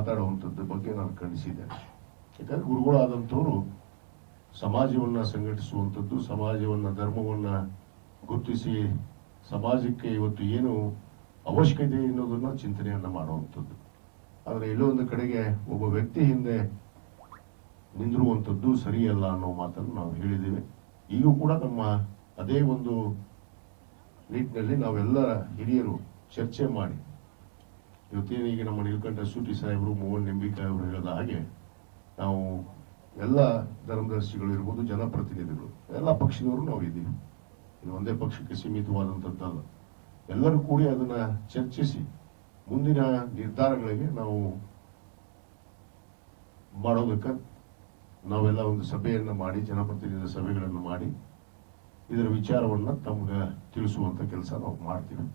ಮಾತಾಡುವಂಥದ್ದು ಬಗ್ಗೆ ನಾನು ಖಂಡಿಸಿದ್ದೇನೆ ಯಾಕಂದ್ರೆ ಗುರುಗಳಾದಂಥವರು ಸಮಾಜವನ್ನ ಸಂಘಟಿಸುವಂಥದ್ದು, ಸಮಾಜವನ್ನ, ಧರ್ಮವನ್ನ ಗುರುತಿಸಿ ಸಮಾಜಕ್ಕೆ ಇವತ್ತು ಏನು ಅವಶ್ಯಕತೆ ಅನ್ನೋದನ್ನ ಚಿಂತನೆಯನ್ನ ಮಾಡುವಂಥದ್ದು. ಆದರೆ ಎಲ್ಲೋ ಒಂದು ಕಡೆಗೆ ಒಬ್ಬ ವ್ಯಕ್ತಿ ಹಿಂದೆ ನಿಂದಿರುವಂಥದ್ದು ಸರಿಯಲ್ಲ ಅನ್ನೋ ಮಾತನ್ನು ನಾವು ಹೇಳಿದ್ದೇವೆ. ಈಗೂ ಕೂಡ ನಮ್ಮ ಅದೇ ಒಂದು ನಿಟ್ಟಿನಲ್ಲಿ ನಾವೆಲ್ಲ ಹಿರಿಯರು ಚರ್ಚೆ ಮಾಡಿ ಇವತ್ತೇನು ಈಗ ನಮ್ಮ ನೀಲಕಂಠ ಸೂಟಿ ಸಾಹೇಬರು, ಮೋಹನ್ ನಿಂಬಿಕಾಯಿ ಅವರು ಹೇಳಿದ ಹಾಗೆ ನಾವು ಎಲ್ಲ ಧರ್ಮದರ್ಶಿಗಳು ಇರ್ಬೋದು, ಜನಪ್ರತಿನಿಧಿಗಳು, ಎಲ್ಲ ಪಕ್ಷದವರು ನಾವು ಇದ್ದೀವಿ. ಇದು ಒಂದೇ ಪಕ್ಷಕ್ಕೆ ಸೀಮಿತವಾದಂಥದ್ದಲ್ಲ. ಎಲ್ಲರೂ ಕೂಡಿ ಅದನ್ನು ಚರ್ಚಿಸಿ ಮುಂದಿನ ನಿರ್ಧಾರಗಳಿಗೆ ನಾವು ಮಾಡೋದಕ್ಕೆ ನಾವೆಲ್ಲ ಒಂದು ಸಭೆಯನ್ನು ಮಾಡಿ ಜನಪ್ರತಿನಿಧಿ ಸಭೆಗಳನ್ನು ಮಾಡಿ, ಇದರ ವಿಚಾರವನ್ನು ತಮ್ಗೆ ತಿಳಿಸುವಂಥ ಕೆಲಸ ನಾವು ಮಾಡ್ತೀವಿ.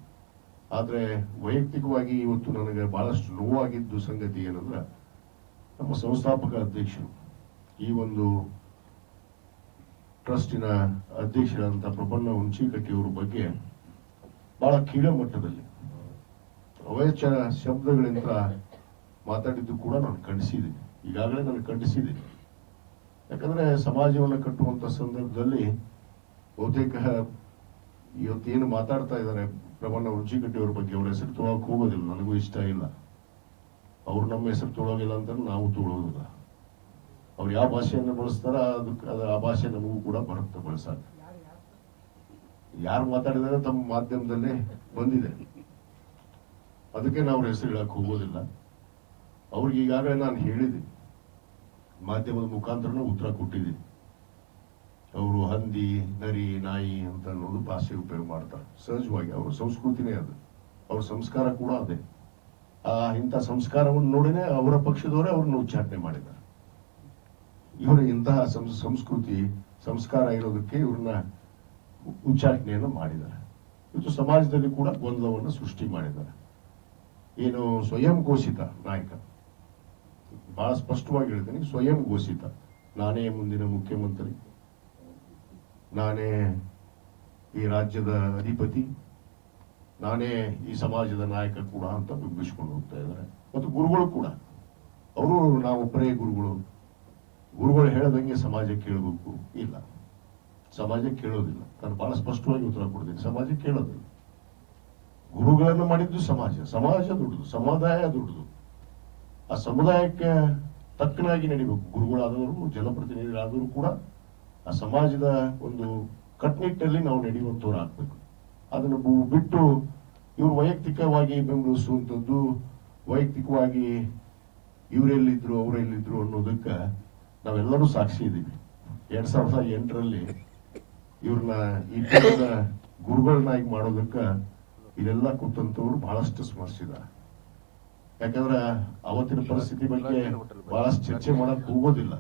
ಆದ್ರೆ ವೈಯಕ್ತಿಕವಾಗಿ ಇವತ್ತು ನನಗೆ ಭಾಳಷ್ಟು ನೋವಾಗಿದ್ದು ಸಂಗತಿ ಏನಂದ್ರೆ, ನಮ್ಮ ಸಂಸ್ಥಾಪಕ ಅಧ್ಯಕ್ಷರು ಈ ಒಂದು ಟ್ರಸ್ಟಿನ ಅಧ್ಯಕ್ಷರಾದಂಥ ಪ್ರಪನ್ನ ಹುಂಚಿಕಟ್ಟಿಯವರ ಬಗ್ಗೆ ಬಹಳ ಕೀಳ ಮಟ್ಟದಲ್ಲಿ ಅವೇಚ ಶಬ್ದಗಳಿಂದ ಮಾತಾಡಿದ್ದು ಕೂಡ ನಾನು ಖಂಡಿಸಿದ್ದೀನಿ. ಈಗಾಗಲೇ ನಾನು ಖಂಡಿಸಿದ್ದೀನಿ. ಯಾಕಂದರೆ ಸಮಾಜವನ್ನು ಕಟ್ಟುವಂಥ ಸಂದರ್ಭದಲ್ಲಿ ಬಹುತೇಕ ಇವತ್ತೇನು ಮಾತಾಡ್ತಾ ಇದ್ದಾರೆ ಪ್ರಬಣ್ಣ ಉಂಚಿಕಟ್ಟಿಯವ್ರ ಬಗ್ಗೆ ಅವ್ರ ಹೆಸರು ತೊಳಕ್ ಹೋಗೋದಿಲ್ಲ, ನನಗೂ ಇಷ್ಟ ಇಲ್ಲ. ಅವ್ರು ನಮ್ಮ ಹೆಸರು ತೊಳೋಗಿಲ್ಲ ಅಂತ ನಾವು ತೊಳೋದಿಲ್ಲ. ಅವ್ರು ಯಾವ ಭಾಷೆಯನ್ನು ಬಳಸ್ತಾರ ಅದಕ್ಕೆ ಅದು ಆ ಭಾಷೆ ನಮಗೂ ಕೂಡ ಬರುತ್ತೆ ಬಳಸಾಕ. ಯಾರು ಮಾತಾಡಿದಾರೆ ತಮ್ಮ ಮಾಧ್ಯಮದಲ್ಲೇ ಬಂದಿದೆ. ಅದಕ್ಕೆ ನಾವು ಹೆಸರು ಹೇಳಕ್ ಹೋಗೋದಿಲ್ಲ. ಅವ್ರಿಗೆ ಈಗಾಗಲೇ ನಾನು ಹೇಳಿದೆ. ಮಾಧ್ಯಮದ ಮುಖಾಂತರನೂ ಉತ್ತರ ಕೊಟ್ಟಿದ್ದೀನಿ. ಅವರು ಹಂದಿ, ನರಿ, ನಾಯಿ ಅಂತ ಅನ್ನೋದು ಭಾಷೆ ಉಪಯೋಗ ಮಾಡ್ತಾರೆ. ಸಹಜವಾಗಿ ಅವ್ರ ಸಂಸ್ಕೃತಿನೇ ಅದು. ಅವ್ರ ಸಂಸ್ಕಾರ ಕೂಡ ಅದೇ. ಆ ಇಂಥ ಸಂಸ್ಕಾರವನ್ನು ನೋಡಿನೇ ಅವರ ಪಕ್ಷದವರೇ ಅವ್ರನ್ನ ಉಚ್ಚಾಟನೆ ಮಾಡಿದ್ದಾರೆ. ಇವರ ಇಂತಹ ಸಂಸ್ಕೃತಿ, ಸಂಸ್ಕಾರ ಇರೋದಕ್ಕೆ ಇವ್ರನ್ನ ಉಚ್ಚಾಟನೆಯನ್ನು ಮಾಡಿದ್ದಾರೆ. ಇದು ಸಮಾಜದಲ್ಲಿ ಕೂಡ ಗೊಂದಲವನ್ನು ಸೃಷ್ಟಿ ಮಾಡಿದ್ದಾರೆ. ಏನು ಸ್ವಯಂ ಘೋಷಿತ ನಾಯಕ. ಬಹಳ ಸ್ಪಷ್ಟವಾಗಿ ಹೇಳ್ತೀನಿ, ಸ್ವಯಂ ಘೋಷಿತ. ನಾನೇ ಮುಂದಿನ ಮುಖ್ಯಮಂತ್ರಿ. ನಾನೇ ಈ ರಾಜ್ಯದ ಅಧಿಪತಿ, ನಾನೇ ಈ ಸಮಾಜದ ನಾಯಕ ಕೂಡ ಅಂತ ಬಿಂಬಿಸ್ಕೊಂಡು ಹೋಗ್ತಾ ಇದ್ದಾರೆ. ಮತ್ತು ಗುರುಗಳು ಕೂಡ. ಅವರು ನಾವು ಪ್ರೇ ಗುರುಗಳು. ಗುರುಗಳು ಹೇಳ್ದಂಗೆ ಸಮಾಜ ಕೇಳಬೇಕು. ಇಲ್ಲ. ಸಮಾಜ ಕೇಳೋದಿಲ್ಲ. ನಾನು ಬಹಳ ಸ್ಪಷ್ಟವಾಗಿ ಉತ್ತರ ಕೊಡ್ತೀನಿ. ಸಮಾಜ ಕೇಳೋದಿಲ್ಲ. ಗುರುಗಳನ್ನು ಮಾಡಿದ್ದು ಸಮಾಜ. ಸಮಾಜ ದುಡ್ದು, ಸಮುದಾಯ ದುಡ್ದು. ಆ ಸಮುದಾಯಕ್ಕೆ ತಕ್ಕನಾಗಿ ನಡಿಬೇಕು. ಗುರುಗಳಾದವರು, ಜನಪ್ರತಿನಿಧಿಗಳಾದವರು ಕೂಡ ಆ ಸಮಾಜದ ಒಂದು ಕಟ್ನಿಟ್ಟಲ್ಲಿ ನಾವು ನಡೆಯುವಂತವ್ರು ಆಗ್ಬೇಕು. ಅದನ್ನು ಬಿಟ್ಟು ಇವರು ವೈಯಕ್ತಿಕವಾಗಿ ಬೆಂಬಲಿಸುವಂಥದ್ದು, ವೈಯಕ್ತಿಕವಾಗಿ ಇವರೆಲ್ಲಿದ್ರು, ಅವರೆಲ್ಲಿದ್ರು ಅನ್ನೋದಕ್ಕೆ ನಾವೆಲ್ಲರೂ ಸಾಕ್ಷಿ ಇದ್ದೀವಿ ಎರಡ್ ಸಾವಿರದ ಎಂಟರಲ್ಲಿ ಇವ್ರನ್ನ ಈ ಪೀಠದ ಗುರುಗಳನ್ನಾಗಿ ಮಾಡೋದಕ್ಕೆ ಇದೆಲ್ಲ ಕೂತಂತವ್ರು ಬಹಳಷ್ಟು ಸ್ಮರಿಸಿದ್ದಾರೆ. ಯಾಕಂದ್ರೆ ಅವತ್ತಿನ ಪರಿಸ್ಥಿತಿ ಬಗ್ಗೆ ಬಹಳಷ್ಟು ಚರ್ಚೆ ಮಾಡಕ್ ಹೋಗೋದಿಲ್ಲ.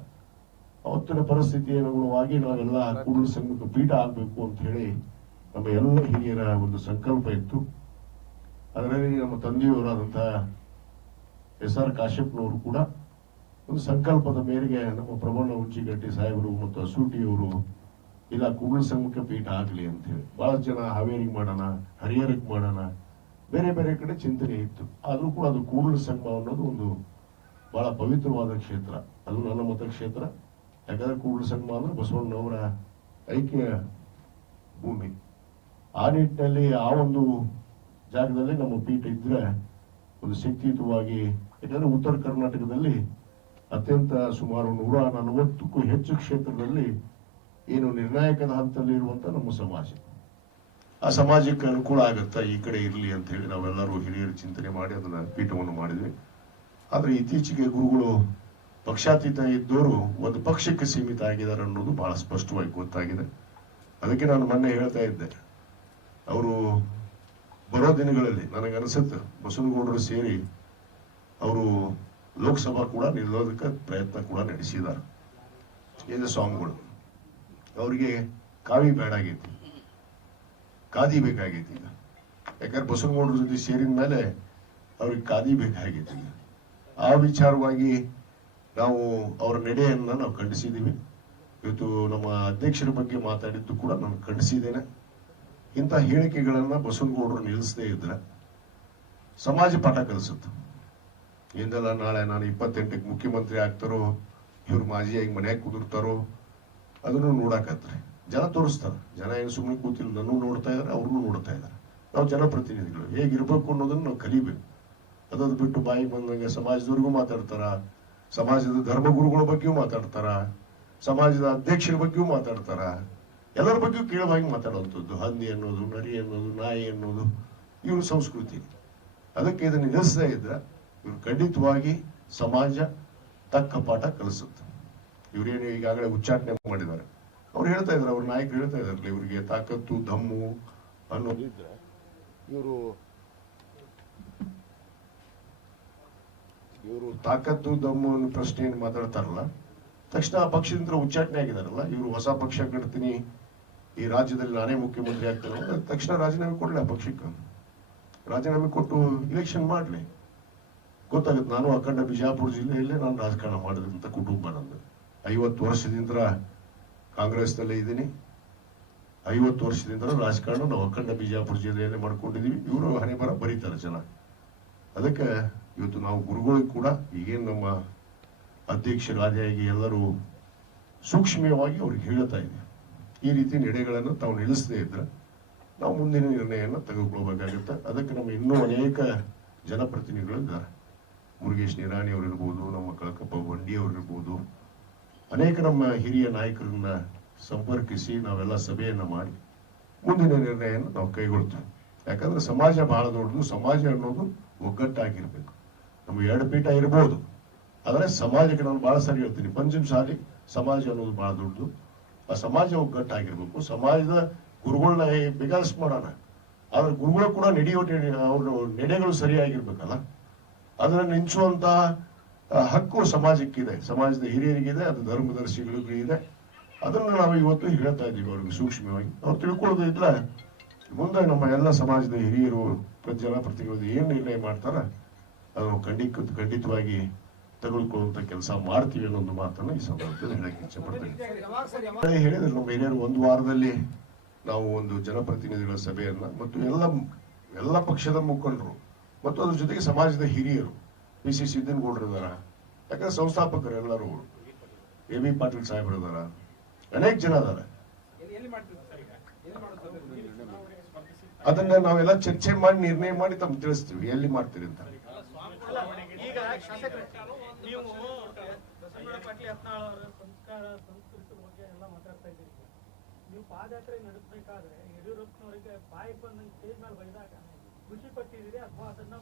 ಅವತ್ತಿನ ಪರಿಸ್ಥಿತಿಯ ಅನುಗುಣವಾಗಿ ನಾವೆಲ್ಲ ಕೂಡಲ ಸಂಘಕ್ಕೆ ಪೀಠ ಆಗಬೇಕು ಅಂತ ಹೇಳಿ ನಮ್ಮ ಎಲ್ಲ ಹಿರಿಯರ ಒಂದು ಸಂಕಲ್ಪ ಇತ್ತು. ಅದರಲ್ಲಿ ನಮ್ಮ ತಂದೆಯವರಾದಂತಹ ಎಸ್ ಆರ್ ಕಾಶ್ಯಪ್ನವರು ಕೂಡ ಒಂದು ಸಂಕಲ್ಪದ ಮೇರೆಗೆ ನಮ್ಮ ಪ್ರಬಲ ಉಚ್ಚಿಗಟ್ಟಿ ಸಾಹೇಬರು ಮತ್ತು ಅಸೂಟಿಯವರು, ಇಲ್ಲ ಕೂಡಲ ಸಂಘಕ್ಕೆ ಪೀಠ ಆಗಲಿ ಅಂತ ಹೇಳಿ ಬಹಳ ಜನ ಹಾವೇರಿಗೆ ಮಾಡೋಣ, ಹರಿಹರಕ್ಕೆ ಮಾಡೋಣ. ಬೇರೆ ಬೇರೆ ಕಡೆ ಚಿಂತನೆ ಇತ್ತು. ಆದರೂ ಕೂಡ ಅದು ಕೂಡಲ ಸಂಘ ಅನ್ನೋದು ಒಂದು ಬಹಳ ಪವಿತ್ರವಾದ ಕ್ಷೇತ್ರ. ಅದು ನನ್ನ ಮತಕ್ಷೇತ್ರ. ಯಾಕಂದ್ರೆ ಕೂಡಲ ಸಂಗಮ ಅಂದ್ರೆ ಬಸವಣ್ಣನವರ ಐಕ್ಯ ಭೂಮಿ ಆ ನಿಟ್ಟಿನಲ್ಲಿ ಆ ಒಂದು ಜಾಗದಲ್ಲಿ ನಮ್ಮ ಪೀಠ ಇದ್ರೆ ಒಂದು ಶಕ್ತಿಯುತವಾಗಿ ಯಾಕಂದ್ರೆ ಉತ್ತರ ಕರ್ನಾಟಕದಲ್ಲಿ ಅತ್ಯಂತ ಸುಮಾರು ನೂರ ನಲವತ್ತಕ್ಕೂ ಹೆಚ್ಚು ಕ್ಷೇತ್ರದಲ್ಲಿ ಏನು ನಿರ್ಣಾಯಕದ ಹಂತದಲ್ಲಿ ಇರುವಂತ ನಮ್ಮ ಸಮಾಜ ಆ ಸಮಾಜಕ್ಕೆ ಅನುಕೂಲ ಆಗುತ್ತಾ ಈ ಕಡೆ ಇರಲಿ ಅಂತ ಹೇಳಿ ನಾವೆಲ್ಲರೂ ಹಿರಿಯರು ಚಿಂತನೆ ಮಾಡಿ ಅದನ್ನ ಪೀಠವನ್ನು ಮಾಡಿದ್ವಿ ಆದ್ರೆ ಇತ್ತೀಚೆಗೆ ಗುರುಗಳು ಪಕ್ಷಾತೀತ ಇದ್ದವರು ಒಂದು ಪಕ್ಷಕ್ಕೆ ಸೀಮಿತ ಆಗಿದ್ದಾರೆ ಅನ್ನೋದು ಬಹಳ ಸ್ಪಷ್ಟವಾಗಿ ಗೊತ್ತಾಗಿದೆ. ಅದಕ್ಕೆ ನಾನು ಮೊನ್ನೆ ಹೇಳ್ತಾ ಇದ್ದೆ. ಅವರು ಬರೋ ದಿನಗಳಲ್ಲಿ ನನಗನ್ಸುತ್ತೆ ಬಸವನಗೌಡರು ಸೇರಿ ಅವರು ಲೋಕಸಭಾ ಕೂಡ ನಿಲ್ಲೋದಕ್ಕೆ ಪ್ರಯತ್ನ ಕೂಡ ನಡೆಸಿದ್ದಾರೆ. ಇದು ಸ್ವಾಮಿಗಳು. ಅವರಿಗೆ ಕಾವಿ ಬೇಡಾಗೈತಿ ಖಾದಿ ಬೇಕಾಗೈತಿ ಈಗ. ಯಾಕಂದ್ರೆ ಬಸವನಗೌಡರ ಜೊತೆ ಸೇರಿದ ಮೇಲೆ ಅವ್ರಿಗೆ ಖಾದಿ ಬೇಕಾಗೈತಿ ಆ ವಿಚಾರವಾಗಿ ನಾವು ಅವರ ನಡೆಯನ್ನ ನಾವು ಖಂಡಿಸಿದ್ದೀವಿ. ಇವತ್ತು ನಮ್ಮ ಅಧ್ಯಕ್ಷರ ಬಗ್ಗೆ ಮಾತಾಡಿದ್ದು ಕೂಡ ನಾನು ಖಂಡಿಸಿದ್ದೇನೆ. ಇಂಥ ಹೇಳಿಕೆಗಳನ್ನ ಬಸವನಗೌಡರು ನಿಲ್ಲಿಸದೇ ಇದ್ರೆ ಸಮಾಜ ಪಾಠ ಕಲಿಸುತ್ತೆ. ಇಂದಲ್ಲ ನಾಳೆ ನಾನು ಇಪ್ಪತ್ತೆಂಟಕ್ಕೆ ಮುಖ್ಯಮಂತ್ರಿ ಆಗ್ತಾರೋ, ಇವ್ರು ಮಾಜಿಯಾಗಿ ಮನ್ಯಾಗ ಕುದುರ್ತಾರೋ, ಅದನ್ನು ನೋಡಾಕತ್ರಿ. ಜನ ತೋರಿಸ್ತಾರೆ. ಜನ ಏನು ಸುಮ್ಮನೆ ಕೂತಿಲ್ಲ, ನನ್ನೂ ನೋಡ್ತಾ ಇದ್ದಾರೆ, ಅವ್ರನ್ನೂ ನೋಡ್ತಾ ಇದ್ದಾರೆ. ನಾವು ಜನಪ್ರತಿನಿಧಿಗಳು. ಹೇಗಿರ್ಬೇಕು ಅನ್ನೋದನ್ನು ನಾವು ಕಲಿಬೇಕು. ಅದನ್ನು ಬಿಟ್ಟು ಬಾಯಿಗೆ ಬಂದಂಗೆ ಸಮಾಜದವ್ರಿಗೂ ಮಾತಾಡ್ತಾರ? ಸಮಾಜದ ಧರ್ಮಗುರುಗಳ ಬಗ್ಗೆಯೂ ಮಾತಾಡ್ತಾರ, ಸಮಾಜದ ಅಧ್ಯಕ್ಷರ ಬಗ್ಗೆಯೂ ಮಾತಾಡ್ತಾರ. ಎಲ್ಲರ ಬಗ್ಗೆಯೂ ಕೇಳಬಾಗಿ ಮಾತಾಡುವಂಥದ್ದು. ಹಂದಿ ಅನ್ನೋದು, ನರಿ ಅನ್ನೋದು, ನಾಯಿ ಅನ್ನೋದು, ಇವ್ರ ಸಂಸ್ಕೃತಿ. ಅದಕ್ಕೆ ಇದನ್ನು ನಿಲ್ಲಿಸದೇ ಇದ್ರೆ ಇವ್ರು ಖಂಡಿತವಾಗಿ ಸಮಾಜ ತಕ್ಕ ಪಾಠ ಕಲಿಸುತ್ತೆ. ಇವರೇನು ಈಗಾಗಲೇ ಉಚ್ಚಾಟನೆ ಮಾಡಿದ್ದಾರೆ. ಅವ್ರು ಹೇಳ್ತಾ ಇದ್ದಾರೆ, ಅವ್ರ ನಾಯಕರು ಹೇಳ್ತಾ ಇದಾರಲ್ಲ ಇವರಿಗೆ ತಾಕತ್ತು, ದಮ್ಮು ಅನ್ನೋದಿದ್ರೆ ಇವರು ಇವರು ತಾಕತ್ತು, ದಮ್ಮು ಅನ್ನೋ ಏನು ಮಾತಾಡ್ತಾರಲ್ಲ, ತಕ್ಷಣ ಆ ಪಕ್ಷದಿಂದ ಉಚ್ಚಾಟನೆ ಆಗಿದಾರಲ್ಲ, ಇವರು ಹೊಸ ಪಕ್ಷ ಕಟ್ತೀನಿ, ಈ ರಾಜ್ಯದಲ್ಲಿ ನಾನೇ ಮುಖ್ಯಮಂತ್ರಿ ಅಂದ್ರೆ ತಕ್ಷಣ ರಾಜೀನಾಮೆ ಕೊಡಲಿ ಆ ಪಕ್ಷಕ್ಕೆ. ರಾಜೀನಾಮೆ ಕೊಟ್ಟು ಇಲೆಕ್ಷನ್ ಮಾಡ್ಲಿ. ಗೊತ್ತಾಗುತ್ತೆ, ನಾನು ಅಖಂಡ ಬಿಜಾಪುರ ಜಿಲ್ಲೆಯಲ್ಲೇ ನಾನು ರಾಜಕಾರಣ ಮಾಡಿದಂತ ಕುಟುಂಬ ನಂದು. ಐವತ್ತು ವರ್ಷದಿಂದ ಕಾಂಗ್ರೆಸ್ನಲ್ಲೇ ಇದ್ದೀನಿ. ಐವತ್ತು ವರ್ಷದಿಂದ ರಾಜಕಾರಣ ನಾವು ಅಖಂಡ ಬಿಜಾಪುರ ಜಿಲ್ಲೆಯಲ್ಲೇ ಮಾಡ್ಕೊಂಡಿದೀವಿ ಇವರು ಹಣೆ ಬರ ಬರೀತಾರೆ ಜನ. ಅದಕ್ಕೆ ಇವತ್ತು ನಾವು ಗುರುಗಳಿಗೆ ಕೂಡ ಈಗೇನು ನಮ್ಮ ಅಧ್ಯಕ್ಷರಾದಿಯಾಗಿ ಎಲ್ಲರೂ ಸೂಕ್ಷ್ಮವಾಗಿ ಅವ್ರಿಗೆ ಹೇಳ್ತಾ ಇದೆ ಈ ರೀತಿ ನಡೆಗಳನ್ನು ತಾವು ನಿಲ್ಲಿಸದೇ ಇದ್ರೆ ನಾವು ಮುಂದಿನ ನಿರ್ಣಯವನ್ನು ತೆಗೆದುಕೊಳ್ಬೇಕಾಗುತ್ತೆ. ಅದಕ್ಕೆ ನಮ್ಮ ಇನ್ನೂ ಅನೇಕ ಜನಪ್ರತಿನಿಧಿಗಳು ಇದ್ದಾರೆ. ಮುರುಗೇಶ್ ನಿರಾಣಿ ಅವರಿರ್ಬೋದು, ನಮ್ಮ ಕಳಕಪ್ಪ ಬಂಡಿ ಅವರು ಇರ್ಬೋದು ಅನೇಕ ನಮ್ಮ ಹಿರಿಯ ನಾಯಕರನ್ನ ಸಂಪರ್ಕಿಸಿ ನಾವೆಲ್ಲ ಸಭೆಯನ್ನ ಮಾಡಿ ಮುಂದಿನ ನಿರ್ಣಯವನ್ನು ನಾವು ಕೈಗೊಳ್ತೇವೆ. ಯಾಕಂದ್ರೆ ಸಮಾಜ ಬಹಳ ದೊಡ್ಡದು, ಸಮಾಜ ಅನ್ನೋದು ಒಗ್ಗಟ್ಟಾಗಿರ್ಬೇಕು. ನಮ್ಮ ಎರಡು ಪೀಠ ಇರ್ಬೋದು. ಆದರೆ ಸಮಾಜಕ್ಕೆ ನಾನು ಬಹಳ ಸರಿ ಹೇಳ್ತೀನಿ. ಪಂಚಮ ಸಾರಿ ಸಮಾಜ ಅನ್ನೋದು ಬಹಳ ದೊಡ್ಡದು. ಆ ಸಮಾಜ ಒಗ್ಗಟ್ಟಾಗಿರ್ಬೇಕು ಸಮಾಜದ ಗುರುಗಳನ್ನ ಬಿಗಾಸ್ ಮಾಡೋಣ. ಆದ್ರೆ ಗುರುಗಳು ಕೂಡ ನಡೆಯೋ ಅವ್ರ ನೆಡೆಗಳು ಸರಿಯಾಗಿರ್ಬೇಕಲ್ಲ. ಅದನ್ನ ನಿಂಚುವಂತ ಆ, ಹಕ್ಕು ಸಮಾಜಕ್ಕಿದೆ. ಸಮಾಜದ ಹಿರಿಯರಿಗಿದೆ ಅದು ಧರ್ಮದರ್ಶಿಗಳಿಗೂ ಇದೆ. ಅದನ್ನು ನಾವು ಇವತ್ತು ಹೇಳ್ತಾ ಇದ್ದೀವಿ ಅವ್ರಿಗೆ ಸೂಕ್ಷ್ಮವಾಗಿ. ಅವ್ರು ತಿಳ್ಕೊಳ್ಳೋದು ಇದ್ರೆ ಮುಂದೆ ನಮ್ಮ ಎಲ್ಲ ಸಮಾಜದ ಹಿರಿಯರು ಜನ ಜನಪ್ರತಿನಿಧಿಗಳು ಏನು ನಿರ್ಣಯ ಮಾಡ್ತಾರ? ಅದನ್ನು ಖಂಡಿತ, ಖಂಡಿತವಾಗಿ ತಗೊಳ್ಕೊಳ್ಳುವಂಥ ಕೆಲಸ ಮಾಡ್ತೀವಿ ಅನ್ನೋ ಒಂದು ಮಾತನ್ನ ಈ ಸಂದರ್ಭದಲ್ಲಿ ಹೇಳಕ್ಕೆ ಇಚ್ಛಪಡ್ತೇನೆ ಹೇಳಿದ್ರು ನಮ್ಮ ಹಿರಿಯರು ಒಂದು ವಾರದಲ್ಲಿ ನಾವು ಒಂದು ಜನಪ್ರತಿನಿಧಿಗಳ ಸಭೆಯನ್ನ ಮತ್ತು ಎಲ್ಲ ಎಲ್ಲ ಪಕ್ಷದ ಮುಖಂಡರು ಮತ್ತು ಅದ್ರ ಜೊತೆಗೆ ಸಮಾಜದ ಹಿರಿಯರು, ಪಿ ಸಿ ಸಿದ್ದನಗೌಡರು ಇದಾರ, ಯಾಕಂದ್ರೆ ಸಂಸ್ಥಾಪಕರು ಎಲ್ಲರೂ ಎ ಬಿ ಪಾಟೀಲ್ ಸಾಹೇಬರು ಇದಾರ, ಅನೇಕ ಜನ ಅದಾರ ಅದನ್ನ ನಾವೆಲ್ಲ ಚರ್ಚೆ ಮಾಡಿ ನಿರ್ಣಯ ಮಾಡಿ ತಮ್ಗೆ ತಿಳಿಸ್ತೀವಿ, ಎಲ್ಲಿ ಮಾಡ್ತೀರಿ ಅಂತ. ಈಗ ಶಾಸಕರೇ, ನೀವು ಬಸವನಗೌಡ ಪಾಟೀಲ್ ಅವರ ಸಂಸ್ಕಾರ, ಸಂಸ್ಕೃತಿ ಬಗ್ಗೆ ಎಲ್ಲ ಮಾತಾಡ್ತಾ ಇದ್ದೀರಿ. ನೀವು ಪಾದಯಾತ್ರೆ ನಡೆಸಬೇಕಾದ್ರೆ ಯಡಿಯೂರಪ್ಪನವರಿಗೆ ಬಾಯಿ ಬಂದ ಸ್ಟೇಜ್ ಮೇಲೆ ಬೈದಾಗ ಖುಷಿ ಪಟ್ಟಿದ್ದೀರಿ ಅಥವಾ ಅದನ್ನ